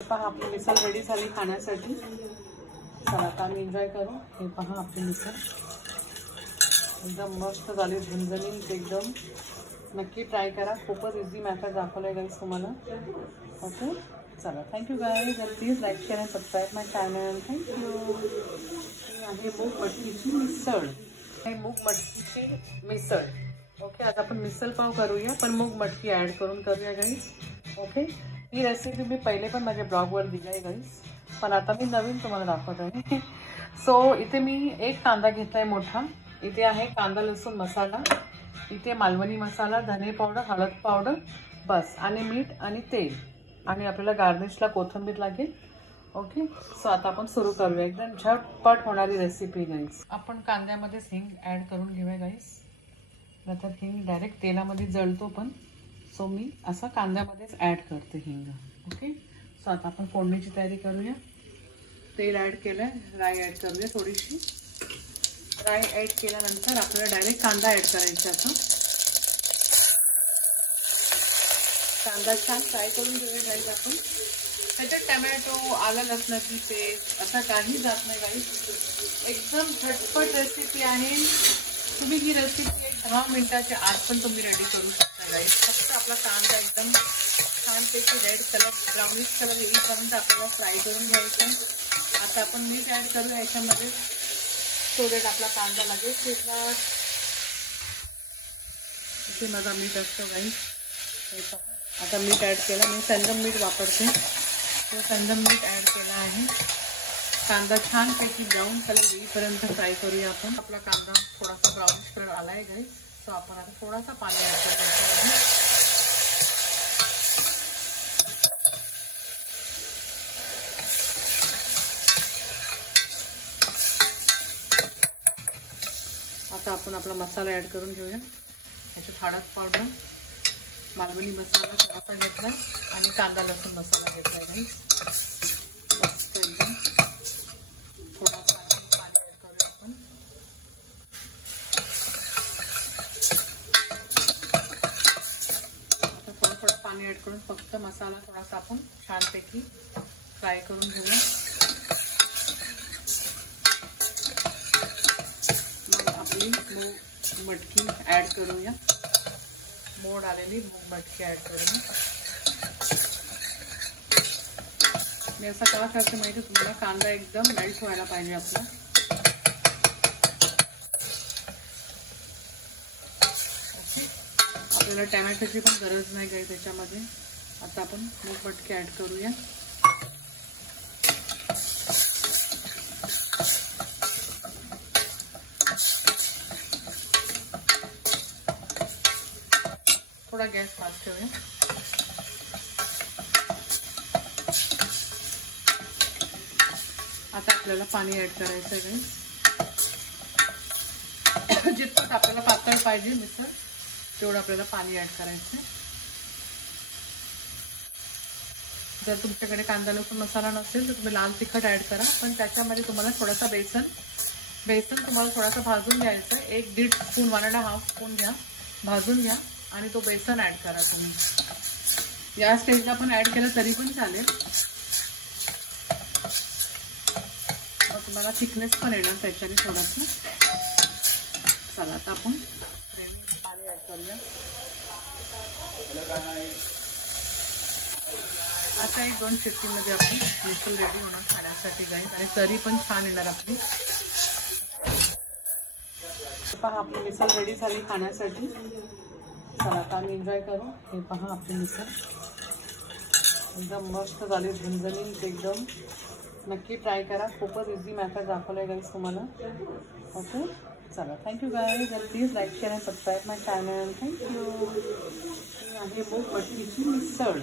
पहा आपली मिसळ रेडी झाली खाण्यासाठी। चला आता आम्ही एन्जॉय करू। हे पहा आपली मिसळ एकदम मस्त झाली, झणझणीत एकदम। नक्की ट्राय करा, खूपच इझी मेथड दाखवलं आहे गाईस तुम्हाला। ओके चला, थँक्यू गाईज, आणि प्लीज लाईक शेअर आणि सबस्क्राईब माय चॅनल। थँक्यू। आहे मूग मटकीची मिसळ, हे मूग मटकीची मिसळ। ओके आता आपण मिसळ पाव करूया, पण मूग मटकी ॲड करून करूया गाईज। ओके ही रेसिपी मी पहिले पण माझ्या ब्लॉगवर दिली आहे गाईज, पण आता मी नवीन तुम्हाला दाखवत आहे। सो इथे मी एक कांदा घेतलाय मोठा, इथे आहे कांदा लसूण मसाला, इथे मालवणी मसाला, धने पावडर, हळद पावडर बस, आणि मीठ आणि तेल, आणि आपल्याला गार्निशला कोथिंबीर लागेल। ओके सो आता आपण सुरू करूया, एकदम झटपट होणारी रेसिपी गाईज। आपण कांद्यामध्ये हिंग ॲड करून घेऊया गाईज, नंतर हिंग डायरेक्ट तेलामध्ये जळतो पण, सो मी असं कांद्यामध्येच ॲड करते हिंग। ओके सो आता आपण फोडणीची तयारी करूया। तेल ॲड केलं आहे, राई ॲड करूया थोडीशी। राई ॲड केल्यानंतर आपल्याला डायरेक्ट कांदा ॲड करायचा। आता कांदा छान फ्राय करून घेऊया गाईज आपण। त्याच्यात टमॅटो, आलं लसणाची पेस्ट असं काही जात नाही गाईज, एकदम झटपट रेसिपी आहे। तुम्ही ही रेसिपी एक 10 मिनिटाच्या आत पण तुम्ही रेडी करू शकता गाईज। फक्त आपला कांदा एकदम छानपैकी रेड कलर, ब्राउनिश कलर येईपर्यंत आपल्याला फ्राय करून घ्यायचं। आता आपण मीठ ॲड करूया याच्यामध्ये, सो दॅट आपला कांदा लगेच शिजणार। इथे माझा मीठ असतो गाईज, आता मीठ ॲड केलं, मी संदम मीठ वापरते, तो संदम मीठ ॲड केला आहे। कांदा छानपैकी ब्राऊन कलर येईपर्यंत फ्राय करूया आपण। आपला कांदा थोडासा ब्राउनिश कलर आला आहे गाईज, सो आपण आता थोडासा पाणी ॲड करूया। आता आपण आपला मसाला ॲड करून घेऊया। याच्यात हळद पावडर, मालवणी मसाला थोडासा घेतला, आणि कांदा लसूण मसाला घेतला आहे। मस्त एकदम थोडासा पाणी ॲड करूया आपण। आता थोडं पाणी ॲड करून फक्त मसाला थोडासा आपण छानपैकी फ्राय करून घेऊया। मूग मटकी ॲड करूया, मोड आलेली मूग मटकी ॲड करूया। मी असं का करते माहिती तुम्हाला, कांदा एकदम लाईट व्हायला पाहिजे आपला। ओके आपल्याला टमॅटोची पण गरज नाही काही त्याच्यामध्ये। आता आपण मूग मटकी ॲड करूया। थोड़ा गैस फास्ट करूया। आता आपल्याला पाणी ॲड करायचं आहे। जितपत आपल्याला पातळ पाहिजे मिसळ तेवढं आपल्याला पाणी ॲड करायचं आहे। जर तुमच्याकडे कांदा लसूण मसाला नसेल तर तुम्ही लाल तिखट ॲड करा, पण त्याच्यामध्ये तुम्हाला थोडासा बेसन तुम्हाला थोडासा भाजून घ्यायचं आहे। 1-1.5 स्पून 1.5 स्पून घ्या, भाजून घ्या, आणि तो बेसन ॲड करा तुम्ही। या स्टेजला पण ॲड केलं तरी पण चालेल, मग तुम्हाला थिकनेस पण येणार त्याच्याने थोडासा। चला आता आपण पाणी ॲड करूया। आता 1-2 शिट्टीमध्ये आपली मिसळ रेडी होणार खाण्यासाठी गाईज, आणि तरी पण छान येणार आपली। पहा आपली मिसळ रेडी झाली खाण्यासाठी। चला आता आम्ही एन्जॉय करू। हे पहा आपली मिसळ एकदम मस्त झाली, झणझणीत एकदम। नक्की ट्राय करा, खूपच इझी मेथड दाखवलं आहे गाईज तुम्हाला। ओके चला, थँक्यू गाईज, आणि प्लीज लाईक शेअर आणि सबस्क्राईब माय चॅनल। थँक्यू। आहे मूग मटकीची मिसळ।